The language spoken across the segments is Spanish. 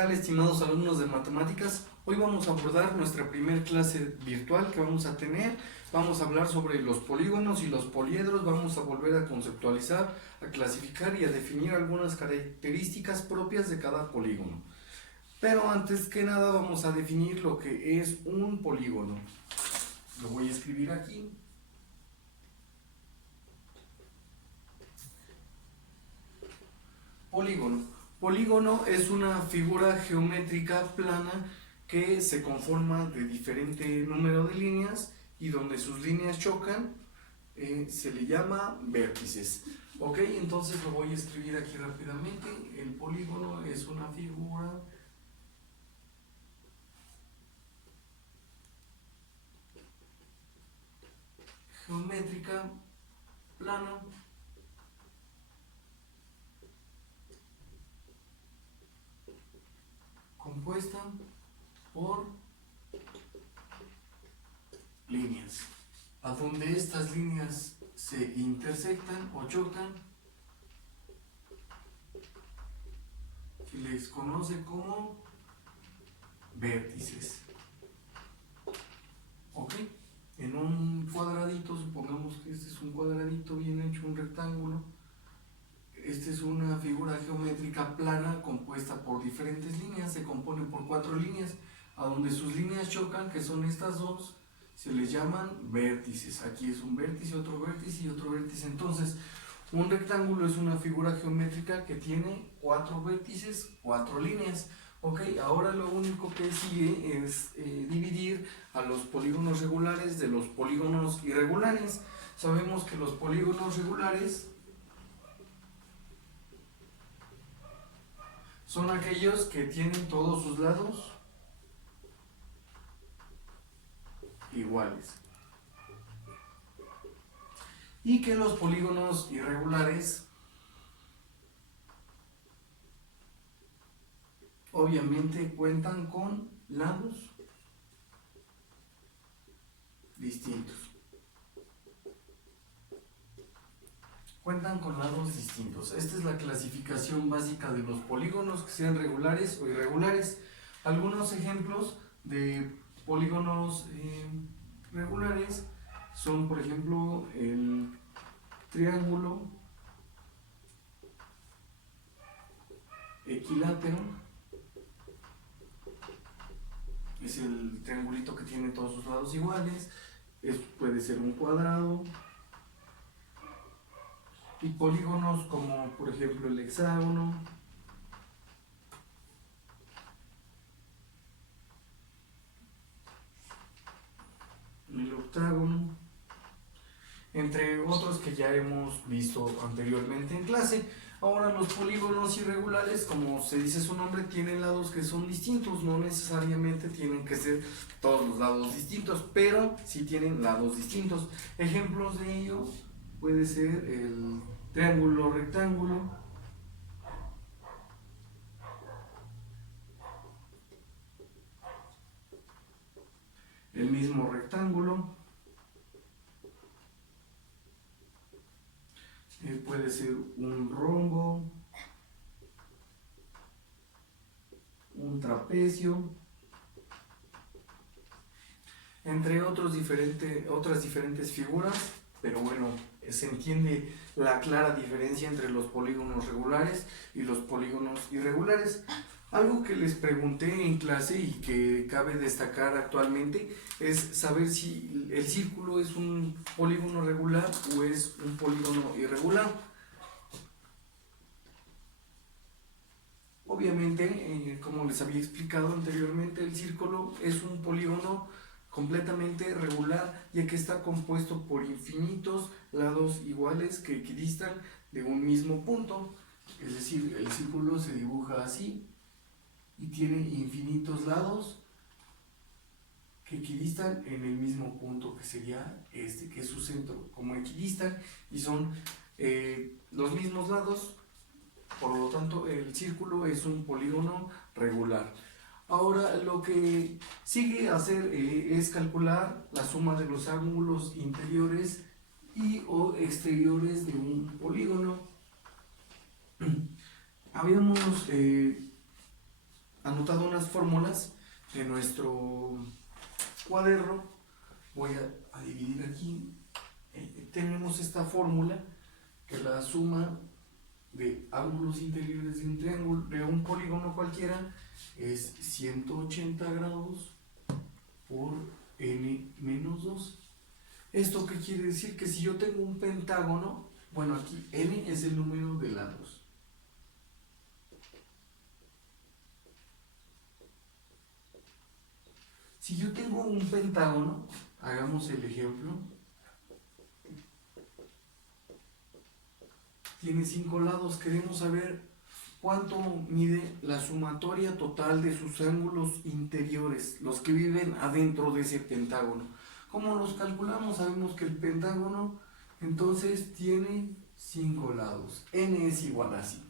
tal, estimados alumnos de matemáticas? Hoy vamos a abordar nuestra primera clase virtual que vamos a tener. Vamos a hablar sobre los polígonos y los poliedros. Vamos a volver a conceptualizar, a clasificar y a definir algunas características propias de cada polígono. Pero antes que nada vamos a definir lo que es un polígono. Lo voy a escribir aquí. Polígono. Polígono es una figura geométrica plana que se conforma de diferente número de líneas y donde sus líneas chocan se le llama vértices. Ok, entonces lo voy a escribir aquí rápidamente. El polígono es una figura geométrica plana compuesta por líneas, a donde estas líneas se intersectan o chocan, se les conoce como vértices. Ok, en un cuadradito, supongamos que este es un cuadradito bien hecho, un rectángulo. Esta es una figura geométrica plana compuesta por diferentes líneas, se compone por 4 líneas, a donde sus líneas chocan, que son estas dos, se les llaman vértices. Aquí es un vértice y otro vértice. Entonces, un rectángulo es una figura geométrica que tiene 4 vértices, 4 líneas. Ok, ahora lo único que sigue es dividir a los polígonos regulares de los polígonos irregulares. Sabemos que los polígonos regulares son aquellos que tienen todos sus lados iguales. Y que los polígonos irregulares obviamente cuentan con lados distintos. Cuentan con lados distintos. Esta es la clasificación básica de los polígonos, que sean regulares o irregulares. Algunos ejemplos de polígonos regulares son, por ejemplo, el triángulo equilátero. Es el triangulito que tiene todos sus lados iguales. Puede ser un cuadrado. Y polígonos como, por ejemplo, el hexágono, el octágono, entre otros que ya hemos visto anteriormente en clase. Ahora, los polígonos irregulares, como se dice su nombre, tienen lados que son distintos. No necesariamente tienen que ser todos los lados distintos, pero sí tienen lados distintos. Ejemplos de ello puede ser el triángulo rectángulo, el mismo rectángulo, puede ser un rombo, un trapecio, entre otras diferentes figuras, pero bueno, se entiende la clara diferencia entre los polígonos regulares y los polígonos irregulares. Algo que les pregunté en clase y que cabe destacar actualmente es saber si el círculo es un polígono regular o es un polígono irregular. Obviamente, como les había explicado anteriormente, el círculo es un polígono completamente regular, ya que está compuesto por infinitos lados iguales que equidistan de un mismo punto. Es decir, el círculo se dibuja así y tiene infinitos lados que equidistan en el mismo punto, que sería este, que es su centro. Como equidistan y son los mismos lados, por lo tanto el círculo es un polígono regular. Ahora lo que sigue hacer es calcular la suma de los ángulos interiores y o exteriores de un polígono. Habíamos anotado unas fórmulas en nuestro cuaderno. Voy a dividir aquí. Tenemos esta fórmula que la suma de ángulos interiores de un triángulo, de un polígono cualquiera, es 180 grados por n menos 2. ¿Esto qué quiere decir? Que si yo tengo un pentágono, bueno, aquí n es el número de lados. Si yo tengo un pentágono, hagamos el ejemplo, tiene 5 lados, queremos saber cuánto mide la sumatoria total de sus ángulos interiores, los que viven adentro de ese pentágono. ¿Cómo los calculamos? Sabemos que el pentágono entonces tiene 5 lados, n es igual a 5.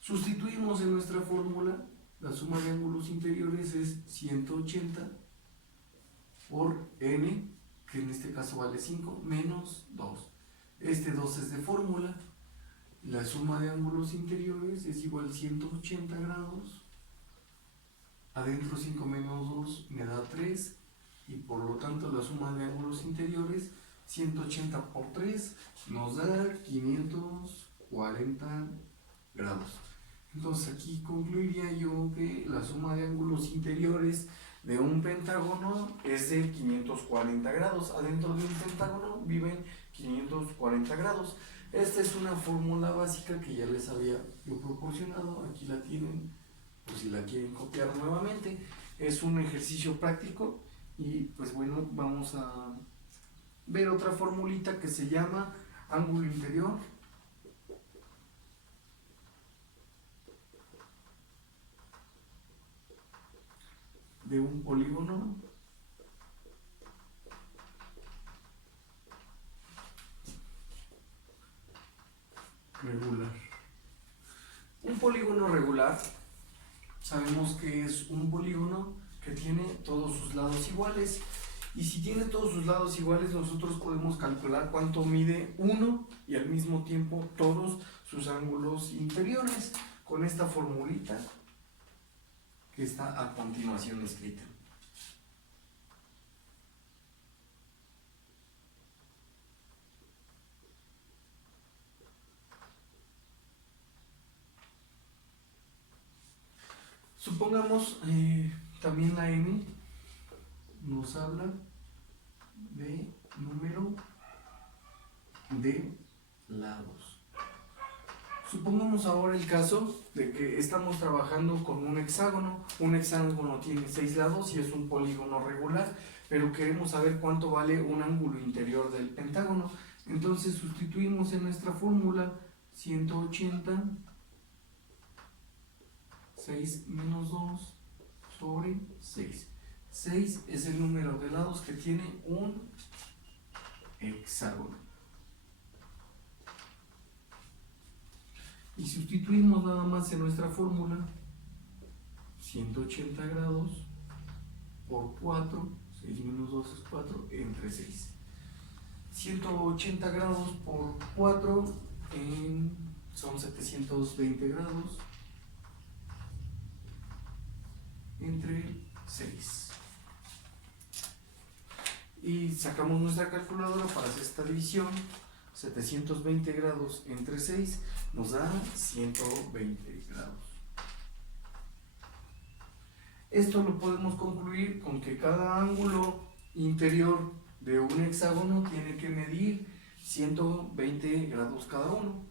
Sustituimos en nuestra fórmula, la suma de ángulos interiores es 180 por n, que en este caso vale 5, menos 2. Este 2 es de fórmula. La suma de ángulos interiores es igual a 180 grados. Adentro 5 menos 2 me da 3. Y por lo tanto la suma de ángulos interiores, 180 por 3, nos da 540 grados. Entonces aquí concluiría yo que la suma de ángulos interiores de un pentágono es de 540 grados. Adentro de un pentágono viven 540 grados. Esta es una fórmula básica que ya les había yo proporcionado. Aquí la tienen, por si la quieren copiar nuevamente. Es un ejercicio práctico y pues bueno, vamos a ver otra formulita que se llama ángulo interior de un polígono regular. Un polígono regular, sabemos que es un polígono que tiene todos sus lados iguales, y si tiene todos sus lados iguales nosotros podemos calcular cuánto mide uno y al mismo tiempo todos sus ángulos interiores con esta formulita que está a continuación escrita. Supongamos también la n nos habla de número de lados. Supongamos ahora el caso de que estamos trabajando con un hexágono. Un hexágono tiene 6 lados y es un polígono regular, pero queremos saber cuánto vale un ángulo interior del pentágono. Entonces sustituimos en nuestra fórmula 180, 6 menos 2 sobre 6. 6 es el número de lados que tiene un hexágono. Y sustituimos nada más en nuestra fórmula 180 grados por 4, 6 menos 2 es 4, entre 6. 180 grados por 4 son 720 grados entre 6. Y sacamos nuestra calculadora para hacer esta división. 720 grados entre 6 nos da 120 grados. Esto lo podemos concluir con que cada ángulo interior de un hexágono tiene que medir 120 grados cada uno.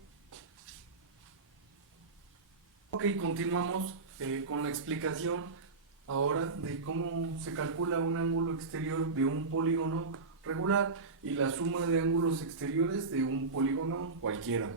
Ok, continuamos con la explicación ahora de cómo se calcula un ángulo exterior de un polígono regular y la suma de ángulos exteriores de un polígono cualquiera.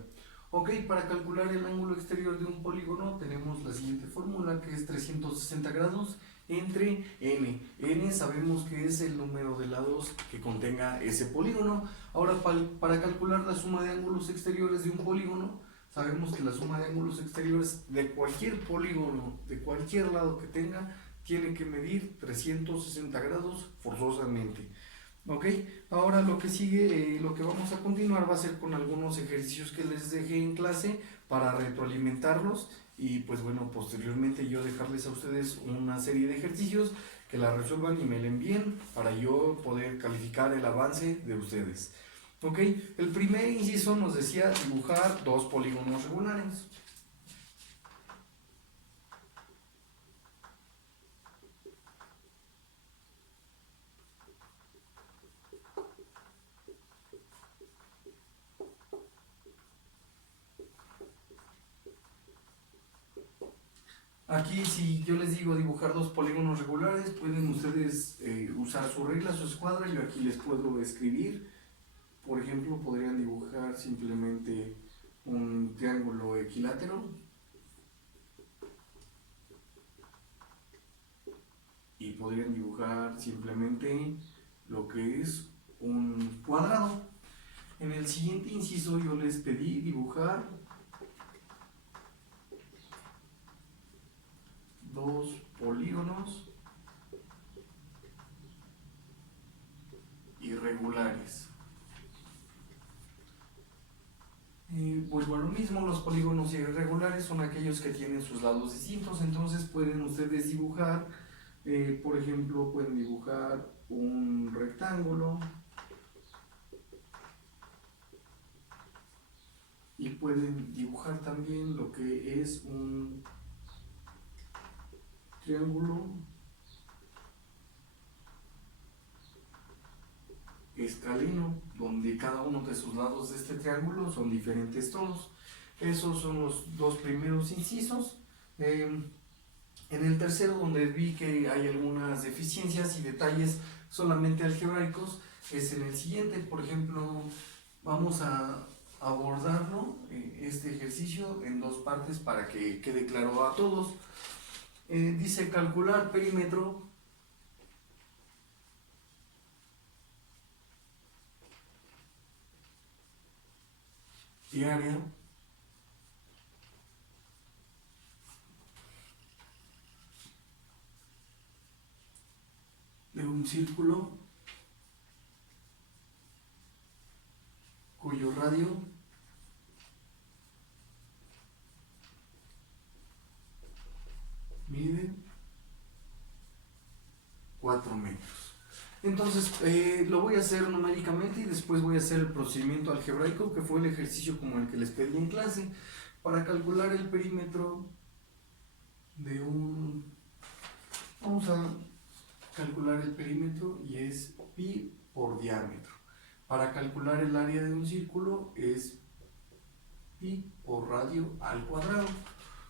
Ok, para calcular el ángulo exterior de un polígono tenemos la siguiente fórmula, que es 360 grados entre n. N sabemos que es el número de lados que contenga ese polígono. Ahora, para calcular la suma de ángulos exteriores de un polígono, sabemos que la suma de ángulos exteriores de cualquier polígono, de cualquier lado que tenga, tiene que medir 360 grados forzosamente. Ok, ahora lo que sigue, lo que vamos a continuar va a ser con algunos ejercicios que les dejé en clase para retroalimentarlos y pues bueno, posteriormente yo dejarles a ustedes una serie de ejercicios que la resuelvan y me la envíen para yo poder calificar el avance de ustedes. Ok, el primer inciso nos decía dibujar dos polígonos regulares. Aquí si yo les digo dibujar dos polígonos regulares, pueden ustedes usar su regla, su escuadra, yo aquí les puedo escribir. Por ejemplo, podrían dibujar simplemente un triángulo equilátero y podrían dibujar simplemente lo que es un cuadrado. En el siguiente inciso yo les pedí dibujar dos polígonos irregulares. Vuelvo a lo mismo, los polígonos irregulares son aquellos que tienen sus lados distintos, entonces pueden ustedes dibujar, por ejemplo, pueden dibujar un rectángulo y pueden dibujar también lo que es un triángulo escaleno, donde cada uno de sus lados de este triángulo son diferentes tonos. Esos son los dos primeros incisos. En el tercero, donde vi que hay algunas deficiencias y detalles solamente algebraicos, es en el siguiente. Por ejemplo, vamos a abordarlo, este ejercicio, en dos partes para que quede claro a todos. Dice calcular perímetro y área de un círculo cuyo radio mide 4 metros. Entonces lo voy a hacer numéricamente y después voy a hacer el procedimiento algebraico, que fue el ejercicio como el que les pedí en clase, para calcular el perímetro de un... Vamos a calcular el perímetro y es pi por diámetro. Para calcular el área de un círculo es pi por radio al cuadrado.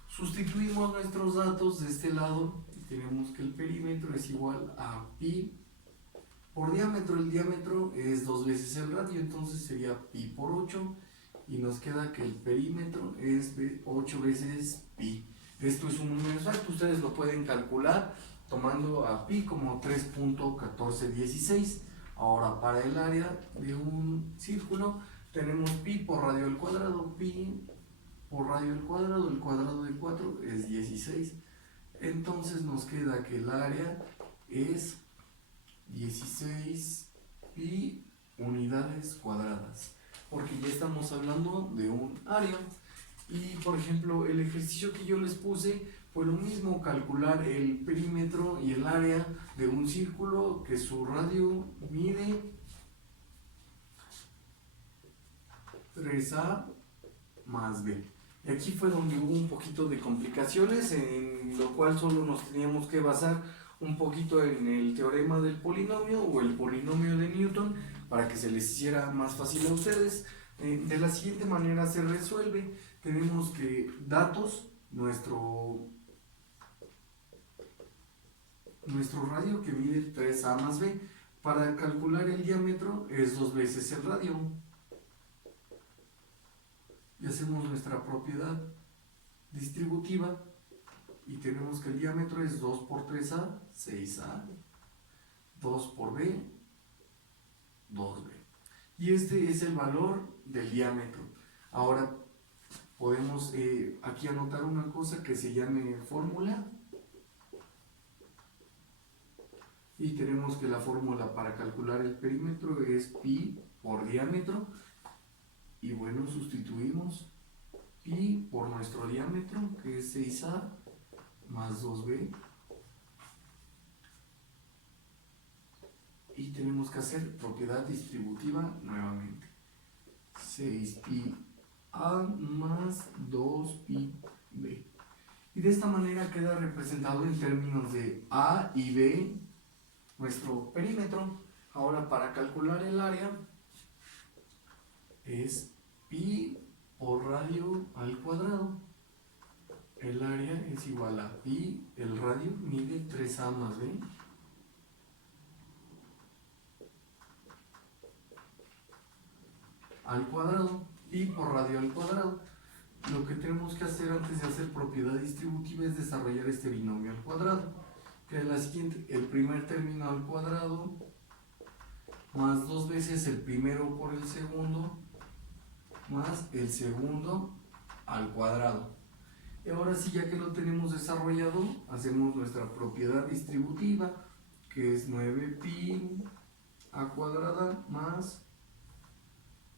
Sustituimos nuestros datos de este lado y tenemos que el perímetro es igual a pi por diámetro. El diámetro es 2 veces el radio, entonces sería pi por 8 y nos queda que el perímetro es de 8 veces pi. Esto es un número exacto, ustedes lo pueden calcular tomando a pi como 3.1416. Ahora para el área de un círculo tenemos pi por radio al cuadrado, pi por radio al cuadrado, el cuadrado de 4 es 16. Entonces nos queda que el área es 16 pi unidades cuadradas, porque ya estamos hablando de un área. Y por ejemplo, el ejercicio que yo les puse fue lo mismo, calcular el perímetro y el área de un círculo que su radio mide 3a más b. Y aquí fue donde hubo un poquito de complicaciones, en lo cual solo nos teníamos que basar un poquito en el teorema del polinomio o el polinomio de Newton para que se les hiciera más fácil a ustedes. De la siguiente manera se resuelve. Tenemos que datos, nuestro radio que mide 3a más b. Para calcular el diámetro es 2 veces el radio. Y hacemos nuestra propiedad distributiva y tenemos que el diámetro es 2 por 3a, 6a, 2 por b, 2b. Y este es el valor del diámetro. Ahora podemos aquí anotar una cosa que se llame fórmula. Y tenemos que la fórmula para calcular el perímetro es pi por diámetro. Y bueno, sustituimos pi por nuestro diámetro, que es 6a más 2b. Y tenemos que hacer propiedad distributiva nuevamente. 6pi a más 2pi b. Y de esta manera queda representado en términos de a y b nuestro perímetro. Ahora, para calcular el área es pi por radio al cuadrado. El área es igual a pi, el radio mide 3a más b, al cuadrado. Pi por radio al cuadrado. Lo que tenemos que hacer antes de hacer propiedad distributiva es desarrollar este binomio al cuadrado, que es la siguiente: el primer término al cuadrado más 2 veces el primero por el segundo más el segundo al cuadrado. Y ahora sí, ya que lo tenemos desarrollado, hacemos nuestra propiedad distributiva, que es 9pi a cuadrada más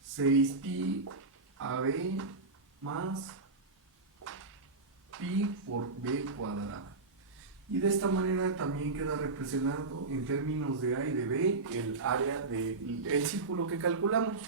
6pi ab más pi por b cuadrada. Y de esta manera también queda representado en términos de a y de b el área del círculo que calculamos.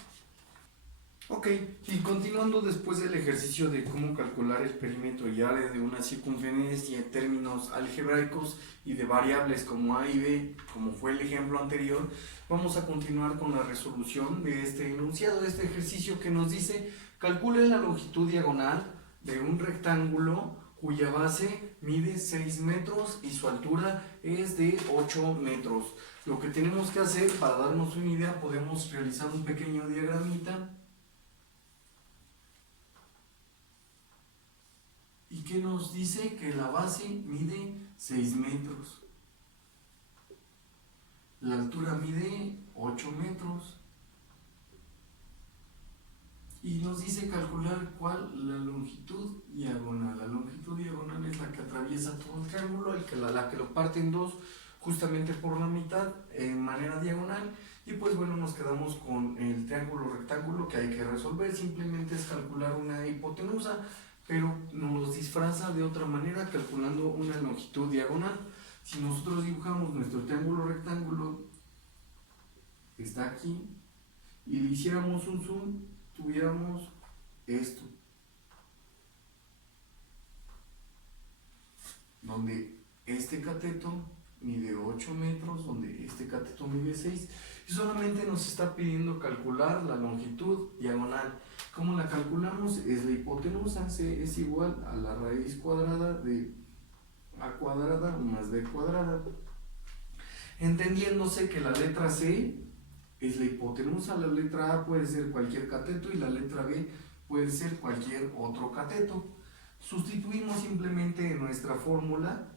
Ok, y continuando después del ejercicio de cómo calcular el perímetro y área de una circunferencia en términos algebraicos y de variables como a y b, como fue el ejemplo anterior, vamos a continuar con la resolución de este enunciado, de este ejercicio que nos dice: calcule la longitud diagonal de un rectángulo cuya base mide 6 metros y su altura es de 8 metros. Lo que tenemos que hacer, para darnos una idea, podemos realizar un pequeño diagramita. ¿Y qué nos dice? Que la base mide 6 metros. La altura mide 8 metros. Y nos dice calcular cuál, la longitud diagonal. La longitud diagonal es la que atraviesa todo el triángulo, la que lo parte en dos, justamente por la mitad, en manera diagonal. Y pues bueno, nos quedamos con el triángulo rectángulo que hay que resolver. Simplemente es calcular una hipotenusa, pero nos disfraza de otra manera calculando una longitud diagonal. Si nosotros dibujamos nuestro triángulo rectángulo, que está aquí, y le hiciéramos un zoom, tuviéramos esto, donde este cateto mide 8 metros, donde este cateto mide 6, y solamente nos está pidiendo calcular la longitud diagonal. ¿Cómo la calculamos? Es la hipotenusa, C es igual a la raíz cuadrada de a cuadrada más b cuadrada, entendiéndose que la letra C es la hipotenusa, la letra A puede ser cualquier cateto y la letra B puede ser cualquier otro cateto. Sustituimos simplemente en nuestra fórmula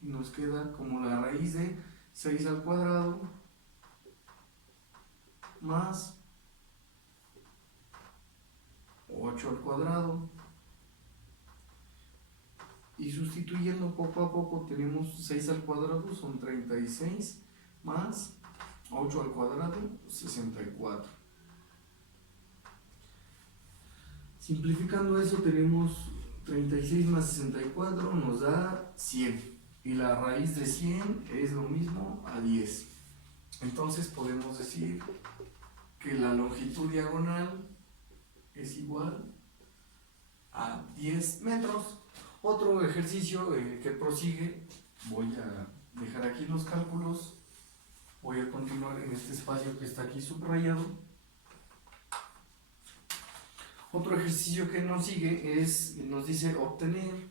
y nos queda como la raíz de 6 al cuadrado más 8 al cuadrado. Y sustituyendo poco a poco tenemos 6 al cuadrado, son 36, más 8 al cuadrado, 64. Simplificando eso, tenemos 36 más 64 nos da 100. Y la raíz de 100 es lo mismo a 10. Entonces podemos decir que la longitud diagonal es igual a 10 metros. Otro ejercicio que prosigue, voy a dejar aquí los cálculos, voy a continuar en este espacio que está aquí subrayado. Otro ejercicio que nos sigue nos dice obtener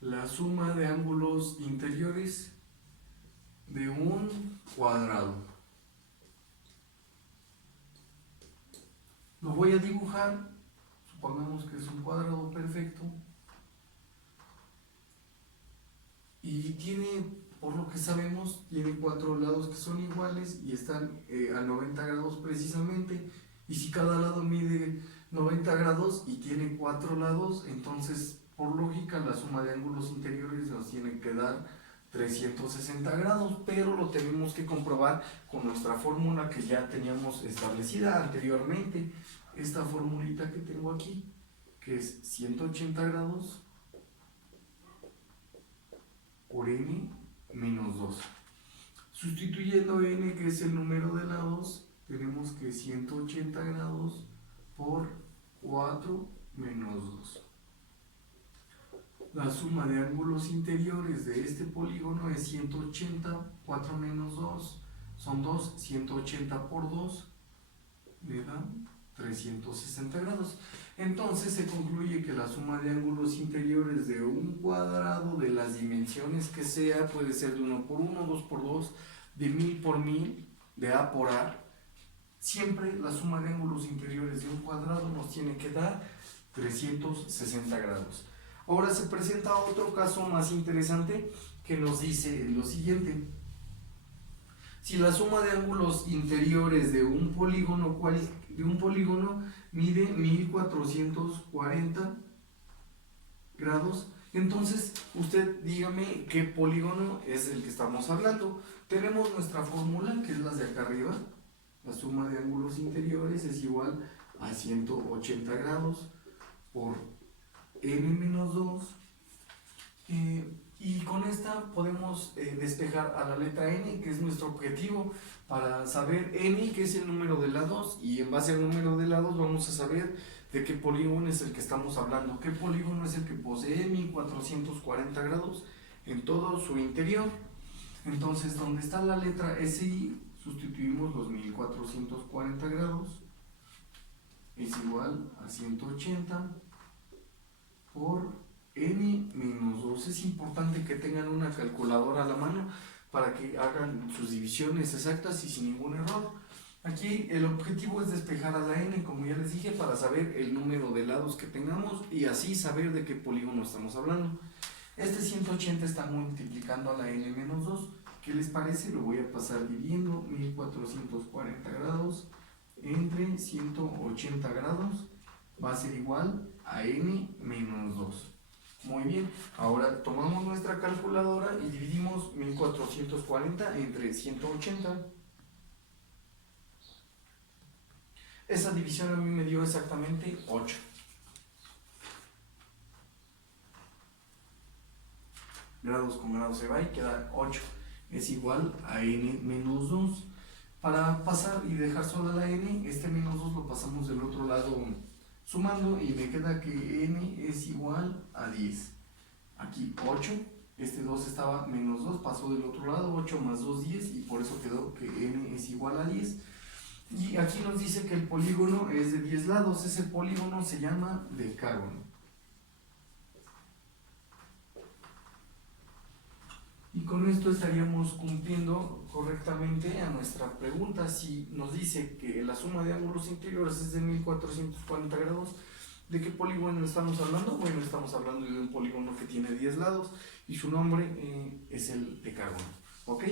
la suma de ángulos interiores de un cuadrado. Lo voy a dibujar, supongamos que es un cuadrado perfecto y tiene, por lo que sabemos, tiene 4 lados que son iguales y están a 90 grados precisamente. Y si cada lado mide 90 grados y tiene 4 lados, entonces por lógica la suma de ángulos interiores nos tiene que dar 360 grados, pero lo tenemos que comprobar con nuestra fórmula que ya teníamos establecida anteriormente. Esta formulita que tengo aquí, que es 180 grados por n menos 2. Sustituyendo n, que es el número de lados, tenemos que 180 grados por 4 menos 2. La suma de ángulos interiores de este polígono es 180, 4 menos 2, son 2, 180 por 2, me dan 360 grados. Entonces se concluye que la suma de ángulos interiores de un cuadrado de las dimensiones que sea, puede ser de 1 por 1, 2 por 2, de 1000 por 1000, de A por A, siempre la suma de ángulos interiores de un cuadrado nos tiene que dar 360 grados. Ahora se presenta otro caso más interesante que nos dice lo siguiente. Si la suma de ángulos interiores de un polígono mide 1440 grados, entonces usted dígame qué polígono es el que estamos hablando. Tenemos nuestra fórmula, que es la de acá arriba. La suma de ángulos interiores es igual a 180 grados por n menos 2, y con esta podemos despejar a la letra n, que es nuestro objetivo, para saber n, que es el número de lados, y en base al número de lados vamos a saber de qué polígono es el que estamos hablando, qué polígono es el que posee 1440 grados en todo su interior. Entonces, donde está la letra SI, sustituimos los 1440 grados, es igual a 180 por n menos 2. Es importante que tengan una calculadora a la mano para que hagan sus divisiones exactas y sin ningún error. Aquí el objetivo es despejar a la n, como ya les dije, para saber el número de lados que tengamos y así saber de qué polígono estamos hablando. Este 180 está multiplicando a la n menos 2. ¿Qué les parece? Lo voy a pasar dividiendo 1440 grados entre 180 grados. Va a ser igual a n menos 2. Muy bien, ahora tomamos nuestra calculadora y dividimos 1440 entre 180. Esa división a mí me dio exactamente 8. Grados con grados se va y queda 8. Es igual a n menos 2. Para pasar y dejar sola la n, este menos 2 lo pasamos del otro lado sumando y me queda que n es igual a 10. Aquí 8, este 2 estaba menos 2, pasó del otro lado, 8 más 2, 10, y por eso quedó que n es igual a 10. Y aquí nos dice que el polígono es de 10 lados, ese polígono se llama decágono. Y con esto estaríamos cumpliendo correctamente a nuestra pregunta. Si nos dice que la suma de ángulos interiores es de 1440 grados, ¿de qué polígono estamos hablando? Bueno, estamos hablando de un polígono que tiene 10 lados y su nombre es el decágono. ¿Ok?